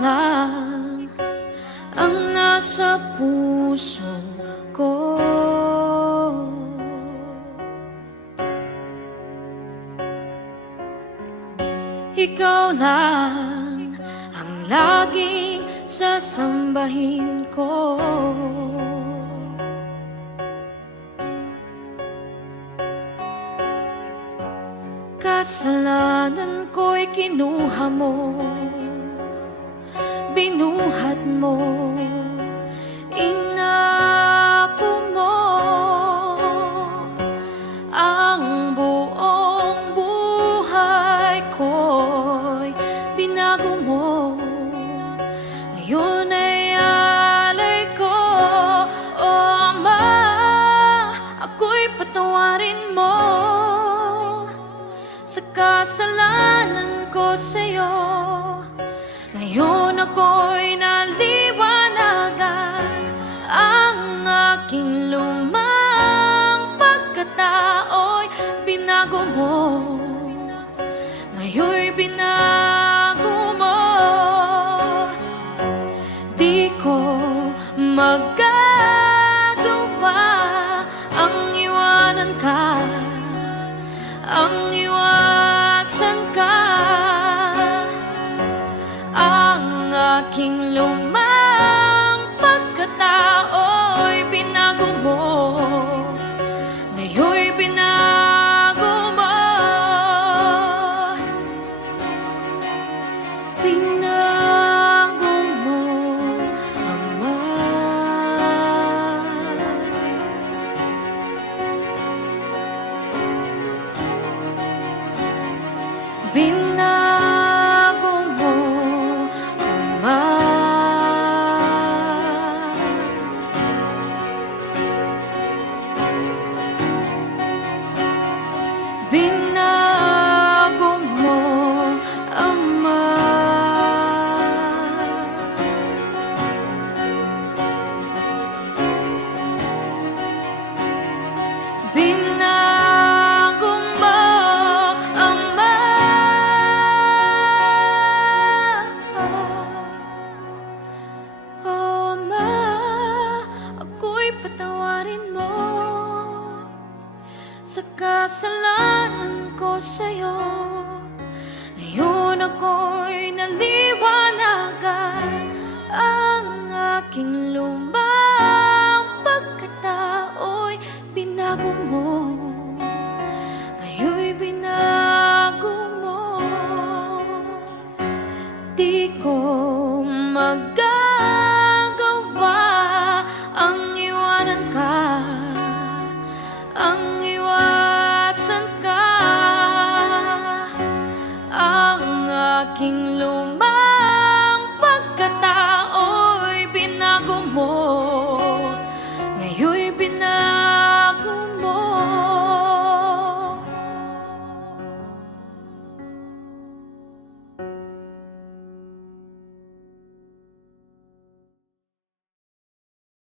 lang ang nasa puso ko. Ikaw lang ang laging sasambahin ko. Kasalanan ko'y kinuha mo, binuhat mo, inako mo ang buong buhay ko'y binago mo. Ngayon ay alay ko, o Ama, ako'y patawarin mo sa kasalanan ko sa'yo. Ngayon ako'y naliwanagan ang aking lumang pagkatao'y binago mo. Ngayon'y binago mo. Di ko magagawa ang iwanan ka, ang iwasan ka. Ang aking lumang pagkatao'y binago mo. Ngayon'y binago mo. Binago mo, Ama. Binago mo, Ama. Binago mo, Ama. Binago mo, Ama. Ama, ako'y patawarin mo sa kasalanan ko sa'yo. Ngayon ako'y naliwanagan ang aking lumang pagkatao'y binago mo. Ngayon'y binago mo. Di ko magagawa ang iwanan ka, ang iwasan ka. Ang aking